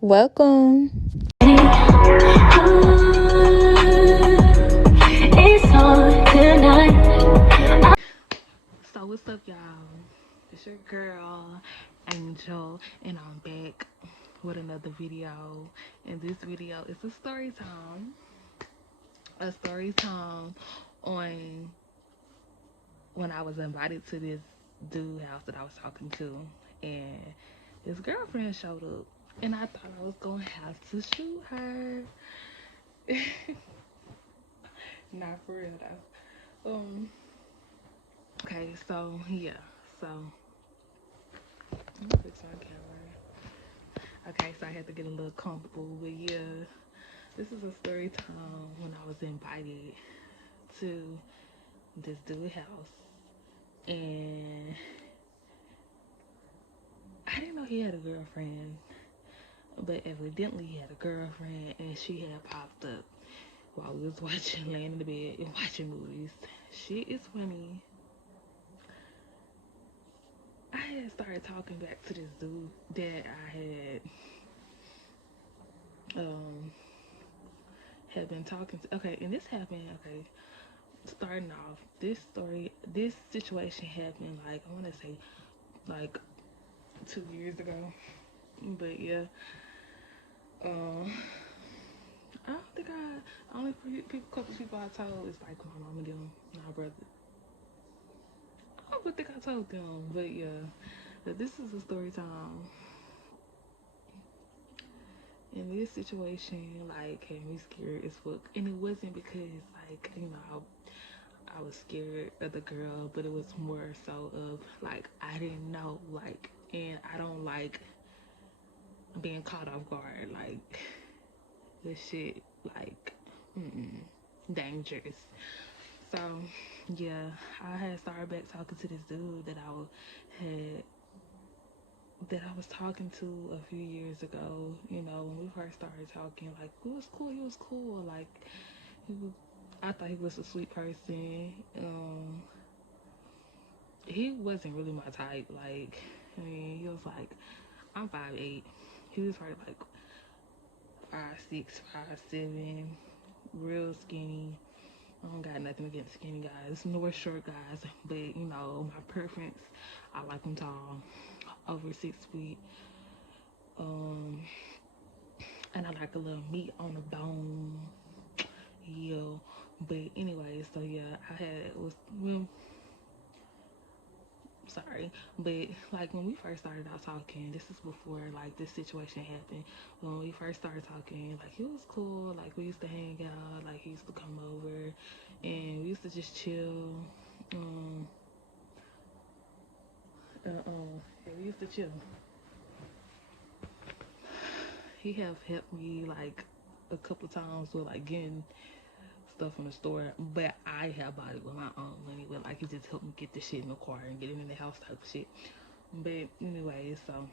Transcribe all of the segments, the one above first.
Welcome. So what's up, y'all? It's your girl Angel, and I'm back with another video. And this video is a story time. A story time on when I was invited to this dude house that I was talking to, and his girlfriend showed up, and I thought I was gonna have to shoot her. Not for real though. Okay, so yeah, so let me fix my camera. Okay, so I had to get a little comfortable, but yeah, this is a story time when I was invited to this dude's house, and I didn't know he had a girlfriend, but evidently he had a girlfriend, and she had popped up while we was watching, laying in the bed and watching movies. She is funny. I had started talking back to this dude that I had been talking to. Okay, and this happened. Okay, starting off, this situation happened like I want to say like 2 years ago. But yeah, um, I don't think only couple people I told is like my mom and them, my brother. I don't think I told them, but yeah, but this is a story time. And this situation like had me scared as fuck, and it wasn't because like I was scared of the girl, but it was more so of like I didn't know, like, and I don't like being caught off guard, like this shit, like dangerous. So yeah, I had started back talking to this dude had that I was talking to a few years ago. You know, when we first started talking, like he was cool. He was cool. Like he was, I thought he was a sweet person. He wasn't really my type. Like, I mean, he was like, I'm 5'8". He was probably like 5'6", 5'7", real skinny. I don't got nothing against skinny guys, nor short guys, but you know, my preference, I like them tall, over 6 feet. And I like a little meat on the bone. Yeah. But anyway, so yeah, sorry, but like when we first started out talking, this is before like this situation happened. When we first started talking, like he was cool, like we used to hang out, like he used to come over and we used to just chill. Yeah, we used to chill. He have helped me like a couple times with like getting stuff from the store, but I have bought it with my own money. But like he just helped me get the shit in the car and get it in the house type of shit. But anyway, so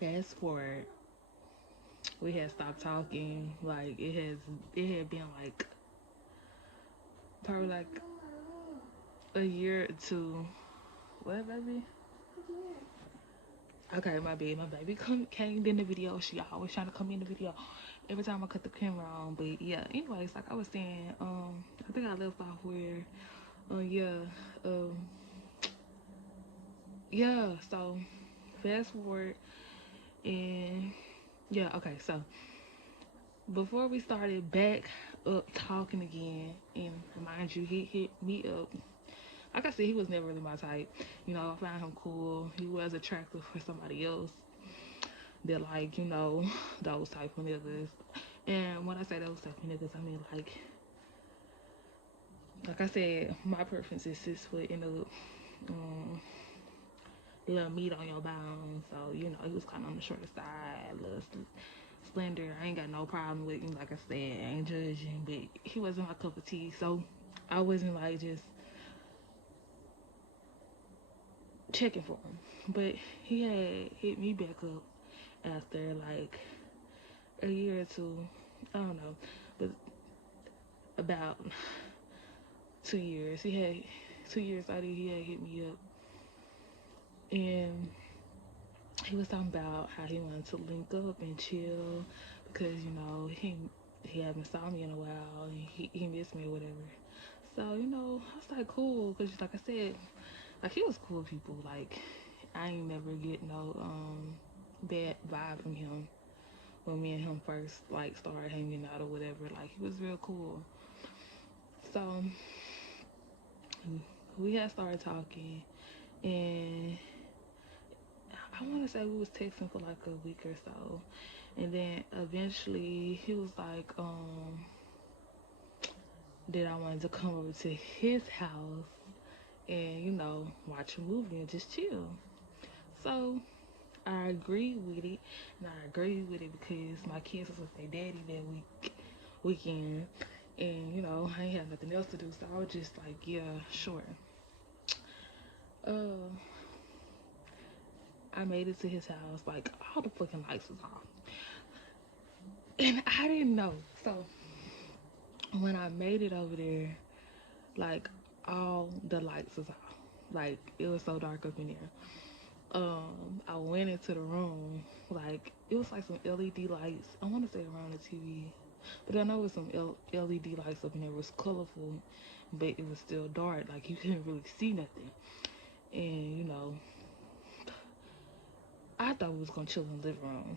fast forward, we had stopped talking. Like it had been like probably like a year or two. What, baby? Okay, my baby came in the video. She always trying to come in the video every time I cut the camera on. But yeah, anyways, like I was saying, I think I left off where, yeah, um, yeah. So fast forward, and yeah, okay. So before we started back up talking again, and mind you, he hit me up. Like I said, he was never really my type. You know, I found him cool. He was attractive for somebody else that like, you know, those type of niggas. And when I say those type of niggas, I mean like I said, my preference is 6 foot and a little meat on your bones. So you know, he was kind of on the shorter side, a little slender. I ain't got no problem with him. Like I said, I ain't judging, but he wasn't my cup of tea. So I wasn't like just checking for him. But he had hit me back up after like a year or two. I don't know, but about 2 years. He had 2 years later. He had hit me up, and he was talking about how he wanted to link up and chill because he haven't saw me in a while and he missed me or whatever. So I was like cool because like I said, like he was cool people. Like I ain't never get no bad vibe from him when me and him first like started hanging out or whatever. Like he was real cool. So we had started talking and I want to say we was texting for like a week or so, and then eventually he was like, that I wanted to come over to his house and watch a movie and just chill. So I agreed with it, and I agreed with it because my kids was with their daddy that weekend, and I ain't had nothing else to do, so I was just like, yeah, sure. Uh, I made it to his house, like all the fucking lights was off, and I didn't know. So when I made it over there, like all the lights was off, like it was so dark up in there. I went into the room, like it was like some LED lights. I want to say around the TV, but I know it was some LED lights up in there. It was colorful, but it was still dark. Like you couldn't really see nothing. And I thought we was gonna chill in the living room.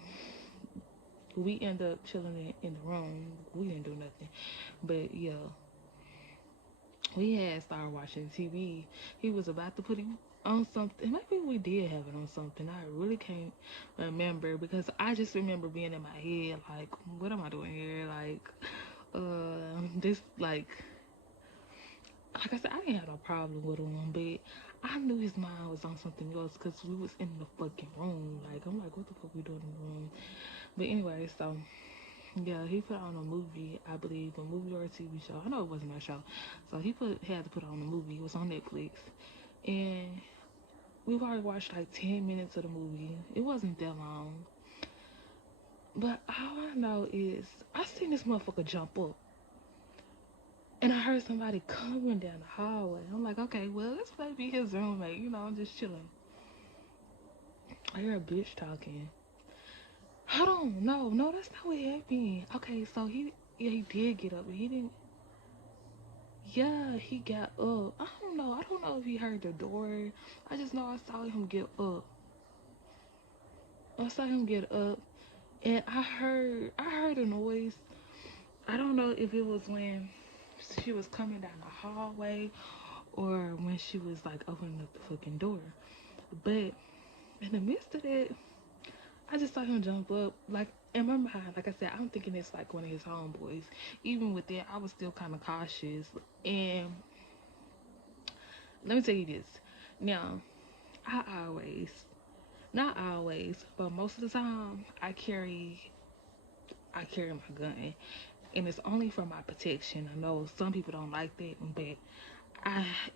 We end up chilling in the room. We didn't do nothing, but yeah, we had started watching TV. He was about to put him on something. Maybe we did have it on something. I really can't remember because I just remember being in my head like, what am I doing here? Like, this like I said, I didn't have no problem with him, but I knew his mind was on something else because we was in the fucking room. Like, I'm like, what the fuck we doing in the room? But anyway, so yeah, he put on a movie, I believe, a movie or a TV show. I know it wasn't a show. So had to put on a movie. It was on Netflix. And we probably watched like 10 minutes of the movie. It wasn't that long. But all I know is I seen this motherfucker jump up. And I heard somebody coming down the hallway. I'm like, okay, well, this might be his roommate. I'm just chilling. I hear a bitch talking. Hold on, no, that's not what happened. Okay, so he did get up, but he didn't. Yeah, he got up. I don't know. I don't know if he heard the door. I just know I saw him get up. I saw him get up, and I heard a noise. I don't know if it was when she was coming down the hallway or when she was like opening up the fucking door. But in the midst of that, I just saw him jump up. Like in my mind, like I said, I'm thinking it's like one of his homeboys. Even with that, I was still kind of cautious. And let me tell you this. Now, I always, not always, but most of the time, I carry my gun, and it's only for my protection. I know some people don't like that, but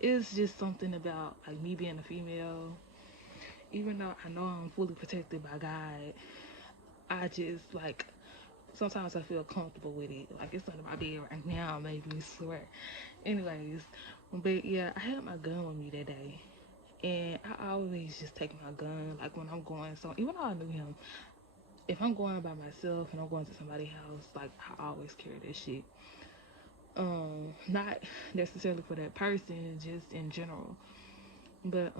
it's just something about like me being a female. Even though I know I'm fully protected by God, I just like sometimes I feel comfortable with it. Like it's under my bed right now, maybe swear. Anyways, but yeah, I had my gun with me that day. And I always just take my gun, like when I'm going. So even though I knew him, if I'm going by myself and I'm going to somebody's house, like I always carry that shit. Not necessarily for that person, just in general. But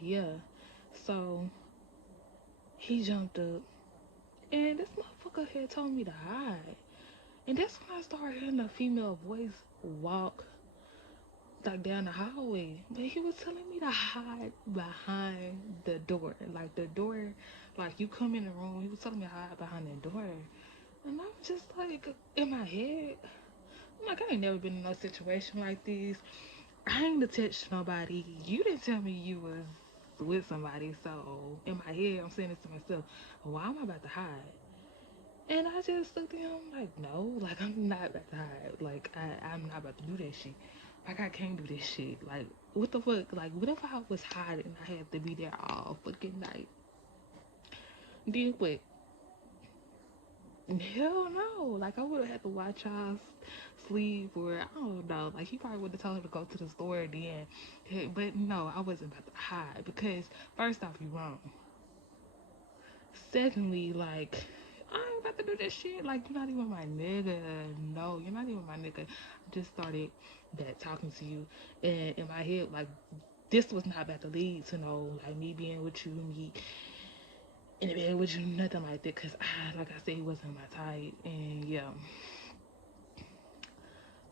yeah. So he jumped up, and this motherfucker had told me to hide. And that's when I started hearing a female voice walk like down the hallway. But he was telling me to hide behind the door. Like the door, like you come in the room, he was telling me to hide behind the door. And I'm just like in my head, I'm like, I ain't never been in no situation like this. I ain't attached to nobody. You didn't tell me you was with somebody, so in my head I'm saying this to myself, why am I about to hide? And I just looked at him like, no, like I'm not about to hide. Like I'm not about to do that shit. Like I can't do this shit. Like what the fuck? Like what if I was hiding and I had to be there all fucking night? Then what? Hell no. Like I would have had to watch y'all sleep, or I don't know. Like he probably would have told her to go to the store then. But no, I wasn't about to hide because first off, you wrong. Secondly, like I ain't about to do this shit. Like you're not even my nigga. No, you're not even my nigga. I just started that talking to you, and in my head, like this was not about to lead to no like me being with you, me in the bed with you, nothing like that. Cause like I said, he wasn't my type, and yeah.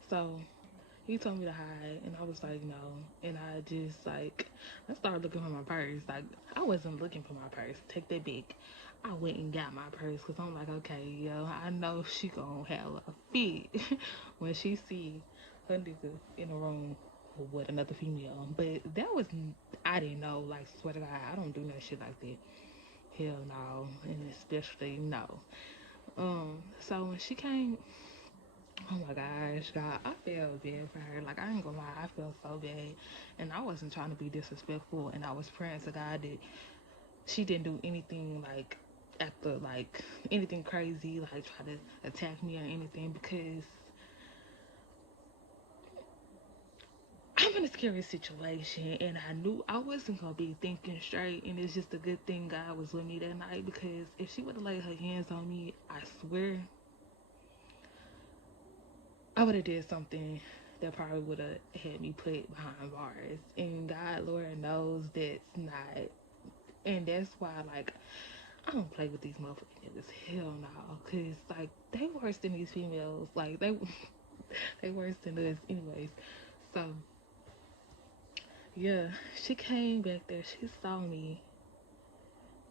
So he told me to hide, and I was like, no. And I just, like, I started looking for my purse. Like, I wasn't looking for my purse. Take that back. I went and got my purse because I'm like, okay, yo, I know she gonna have a fit when she see her nigga in a room with another female. But that was, I didn't know. Like, swear to God, I don't do no shit like that. Hell no. And especially no. So when she came, oh my gosh, God, I felt bad for her. Like, I ain't gonna lie, I felt so bad. And I wasn't trying to be disrespectful, and I was praying to God that she didn't do anything, like, after, like, anything crazy, like, try to attack me or anything, because I'm in a scary situation, and I knew I wasn't gonna be thinking straight, and it's just a good thing God was with me that night, because if she would have laid her hands on me, I swear I would have did something that probably would have had me put behind bars. And God, Lord knows that's not. And that's why, like, I don't play with these motherfucking niggas. Hell no. Because, like, they worse than these females. Like, they worse than us anyways. So, yeah, she came back there. She saw me.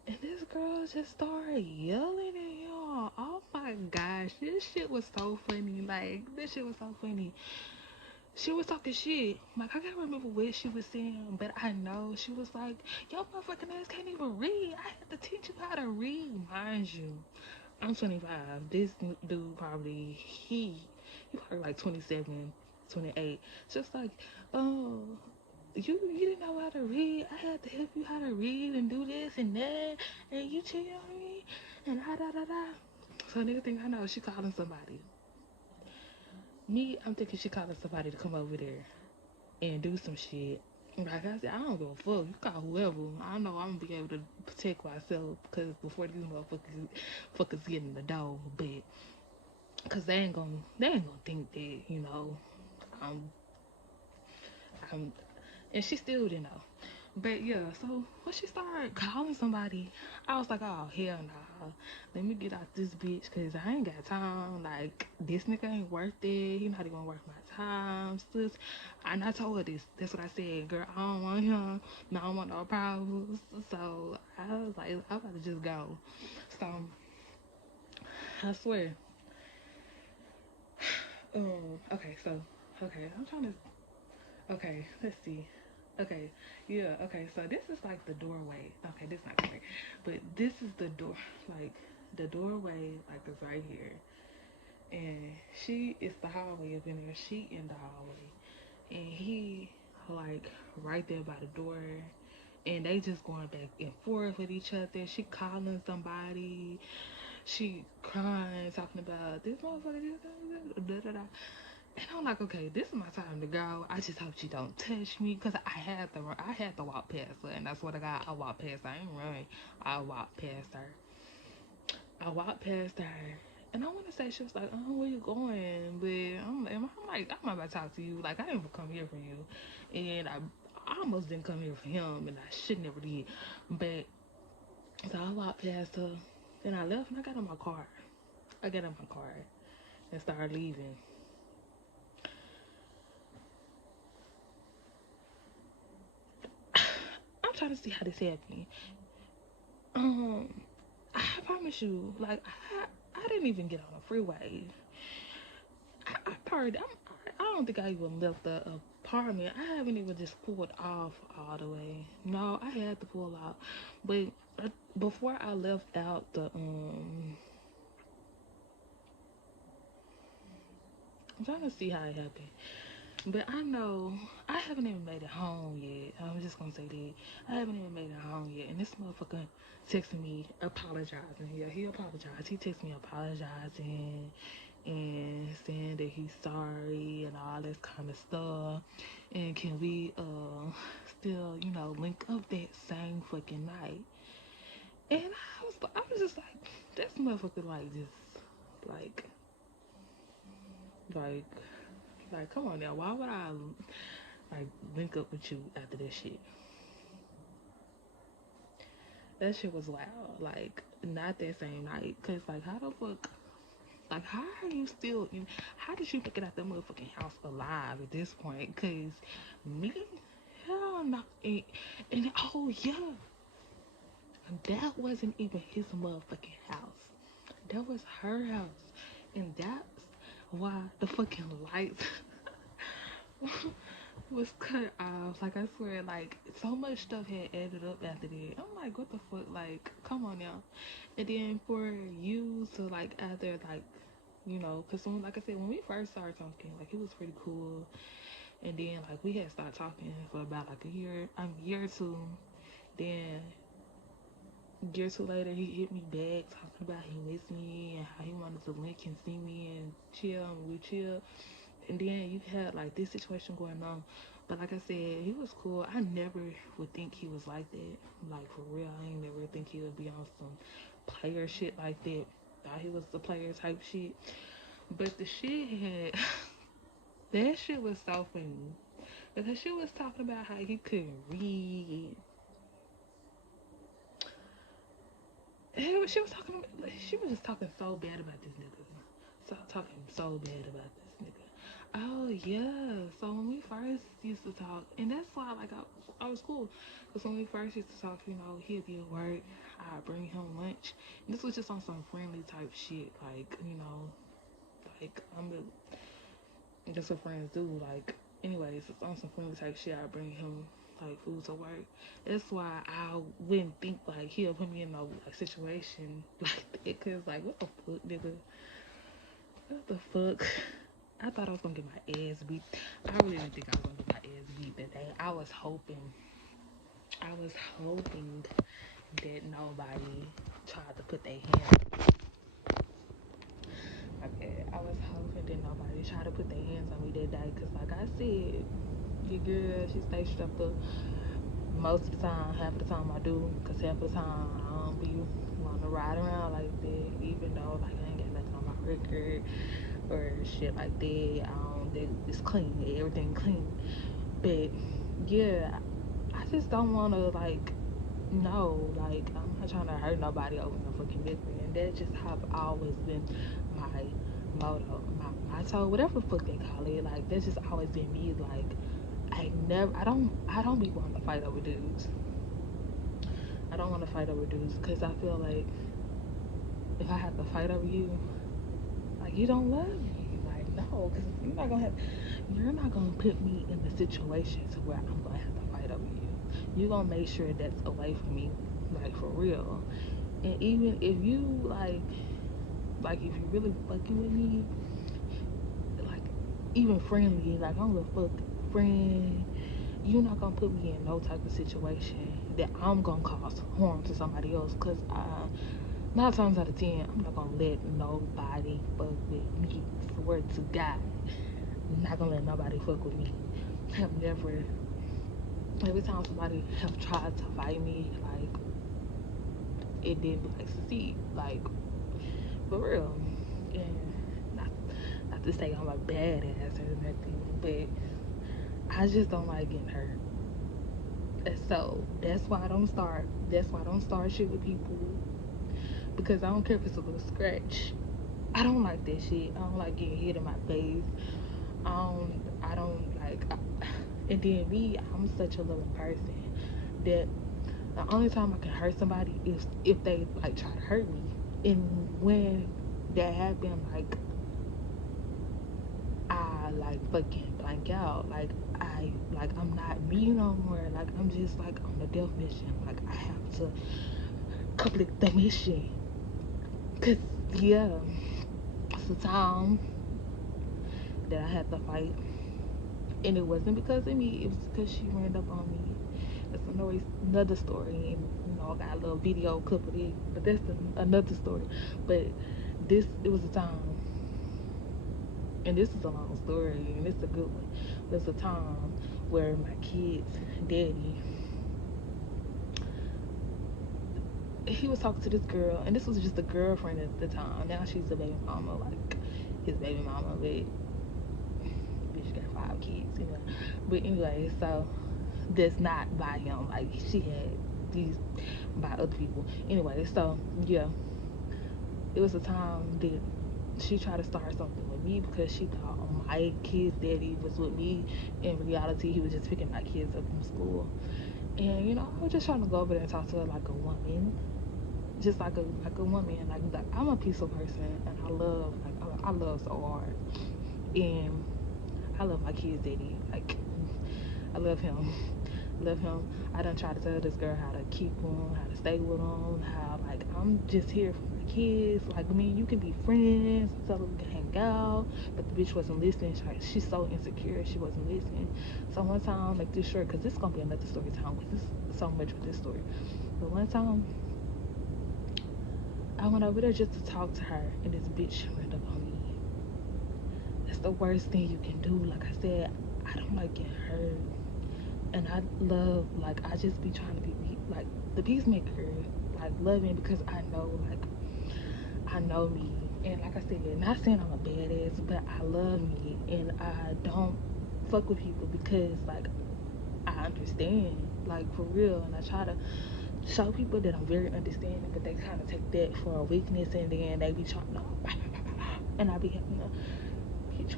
And this girl just started yelling at him. Oh my gosh, this shit was so funny. Like, this shit was so funny. She was talking shit. Like, I can't remember what she was saying, but I know she was like, yo, motherfucking ass can't even read. I had to teach you how to read. Mind you, I'm 25. This dude probably, he probably like 27, 28. Just like, oh, you didn't know how to read. I had to help you how to read and do this and that. And you cheated on me. And da da da da. So nigga think I know she calling somebody. Me, I'm thinking she calling somebody to come over there and do some shit. Like I said, I don't give a fuck. You call whoever. I know I'm gonna be able to protect myself because before these motherfuckers get in the door, but because they ain't gonna think that I'm I'm and she still didn't know. But yeah, so when she started calling somebody, I was like, oh hell nah, let me get out this bitch because I ain't got time. Like this nigga ain't worth it. He not even worth my time, sis. And I told her this. That's what I said, girl. I don't want him. No, I don't want no problems. So I was like, I'm about to just go. So I swear. Okay, so okay, I'm trying to. Okay, let's see. Okay, yeah, okay, so this is like the doorway. Okay, this is not correct. But this is the door, like, the doorway, like, is right here. And she is the hallway up in there. She in the hallway. And he, like, right there by the door. And they just going back and forth with each other. She calling somebody. She crying, talking about this motherfucker, da da da. And I'm like, okay, this is my time to go. I just hope she don't touch me, cause I had to walk past her, and that's what I got. I walked past her. I ain't running. I walked past her. I walked past her, and I want to say she was like, "Oh, where you going?" But I'm like, I'm not about to talk to you. Like I didn't even come here for you, and I almost didn't come here for him, and I should never did. But so I walked past her, and I left, and I got in my car. I got in my car and started leaving. I'm trying to see how this happened. Um, I promise you, like I didn't even get on the freeway. I don't think I even left the apartment. I haven't even just pulled off all the way. No, I had to pull out, but before I left out I'm trying to see how it happened. But I know I haven't even made it home yet. I'm just gonna say that I haven't even made it home yet, and this motherfucker texting me apologizing. Yeah, he apologized. He texted me apologizing, and saying that he's sorry and all this kind of stuff. And can we still, link up that same fucking night? And I was just like, this motherfucker like like like come on now, why would I like link up with you after this shit? That shit was wild. Like, not that same night. Cause like, how the fuck? Like, how are you still in? How did you make it out that motherfucking house alive at this point? Cause me, hell no. And oh yeah, that wasn't even his motherfucking house. That was her house, and that's why the fucking lights was cut off. Like, I swear, like, so much stuff had added up after that. I'm like, what the fuck? Like, come on now. And then for you to, like, after, like, because when, like I said, when we first started talking, like, it was pretty cool. And then, like, we had started talking for about, like, a year or two. Then, a year or two later, he hit me back talking about he missed me and how he wanted to link and see me and chill, and we chill. And then you had like this situation going on, but like I said, he was cool. I never would think he was like that, like for real. I ain't never think he would be on some player shit like that. Thought he was the player type shit, but the shit had that shit was so funny because she was talking about how he couldn't read. She was just talking so bad about this nigga. So talking so bad about this nigga. Oh yeah. So when we first used to talk, and that's why like I was cool, because when we first used to talk, he'd be at work, I'd bring him lunch. And this was just on some friendly type shit, like that's what friends do. Like, anyways, it's on some friendly type shit. I bring him like food to work. That's why I wouldn't think like he'll put me in no like situation like that. Cause like, what the fuck, nigga? What the fuck? I thought I was gonna get my ass beat. I really didn't think I was gonna get my ass beat that day. I was hoping that nobody tried to put their hands. Okay, I was hoping that nobody tried to put their hands on me that day. Cause like I said, your girl, she stays strapped up most of the time. Half of the time I do, cause half of the time I don't be wanting to ride around like that, even though like I ain't got nothing on my record or shit like that. It's clean, everything clean. But yeah, I just don't want to like, no, like I'm not trying to hurt nobody over no fucking nigga, and that's just how I've always been my motto, my motto, whatever the fuck they call it. Like that's just always been me. Like I don't be wanting to fight over dudes. I don't want to fight over dudes because I feel like if I have to fight over you, like you don't love me. Like no, because you're not gonna put me in the situation to where I'm gonna have to fight over you. You're gonna make sure that's away from me, like for real. And even if you like if you really fucking with me, like even friendly, like I don't give a fuck, friend, you're not gonna put me in no type of situation that I'm gonna cause harm to somebody else. Cause 9 times out of 10, I'm not gonna let nobody fuck with me. Swear to God, I'm not gonna let nobody fuck with me. Have never. Every time somebody have tried to fight me, like it didn't like succeed, like for real. And not to say I'm a badass or nothing, but I just don't like getting hurt. And so that's why I don't start. That's why I don't start shit with people, because I don't care if it's a little scratch. I don't like that shit. I don't like getting hit in my face. I don't like. And then me, I'm such a loving person that the only time I can hurt somebody is if they like try to hurt me. And when that happened, like I like fucking blank out. I'm not me no more. Like I'm just like on a death mission. Like I have to complete the mission. Cause yeah, it's a time that I had to fight, and it wasn't because of me. It was because she ran up on me. That's another story, and I got a little video clip of it. But that's another story. But it was a time and this is a long story, and it's a good one. There's a time where my kid's daddy, he was talking to this girl, and this was just a girlfriend at the time. Now she's a baby mama, like his baby mama, but bitch got 5 kids, you know. But anyway, so that's not by him. Like she had these by other people. Anyway, so yeah, it was a time that she tried to start something with me because she thought my kid's daddy was with me. In reality, he was just picking my kids up from school. And you know, I was just trying to go over there and talk to her like a woman, just like a woman. Like I'm a peaceful person, and I love so hard, and I love my kid's daddy. Like I love him. Love him. I done tried to tell this girl how to keep him, how to stay with him, how like I'm just here for my kids. Like I mean, you can be friends, so we can hang out. But the bitch wasn't listening. She's so insecure. She wasn't listening. So one time, make this short, cause this is gonna be another story time. Cause there's so much with this story. But one time, I went over there just to talk to her, and this bitch ran up on me. That's the worst thing you can do. Like I said, I don't like getting hurt. And I love, like, I just be trying to be like the peacemaker, like loving, because I know me. And like I said, not saying I'm a badass, but I love me, and I don't fuck with people because like I understand, like for real. And I try to show people that I'm very understanding, but they kind of take that for a weakness, and then they be trying to and I be having a bitch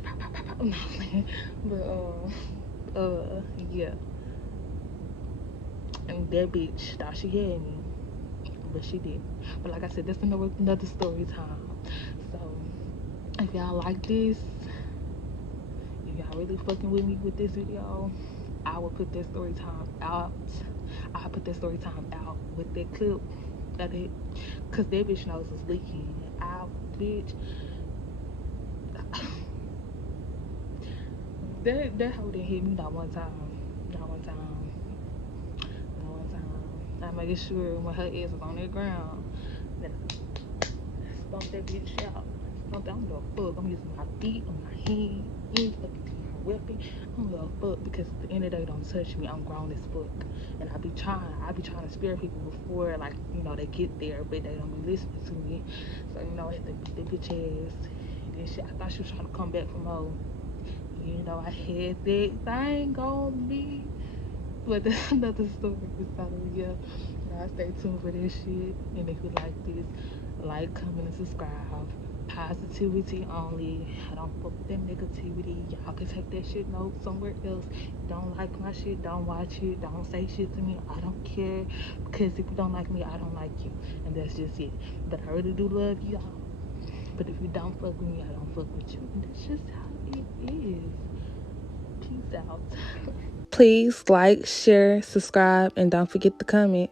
but yeah. And that bitch thought she had me, but she didn't. But like I said, that's another story time. So if y'all like this, if y'all really fucking with me with this video, I will put that story time out. I'll put that story time out with that clip of it, cause that bitch knows it's leaking. Bitch, that hoe didn't hit me not one time, not one time. I'm making sure when her ass is on that ground, that I stomp that bitch out. Stomp that. I don't give a fuck. I'm using my feet on my hand, any fucking weapon. I don't give a fuck, because at the end of the day, don't touch me. I'm grown as fuck, and I be trying to spare people before, like, you know, they get there, but they don't be listening to me. So you know, I had to beat that bitch ass. And then I thought she was trying to come back from home. You know, I had that thing on me. But that's another story. So yeah, y'all stay tuned for this shit. And if you like this, like, comment, and subscribe. Positivity only. I don't fuck with that negativity. Y'all can take that shit note somewhere else. Don't like my shit, don't watch it, don't say shit to me. I don't care, because if you don't like me, I don't like you, and that's just it. But I really do love y'all. But if you don't fuck with me, I don't fuck with you. And that's just how it is. Peace out. Please like, share, subscribe, and don't forget to comment.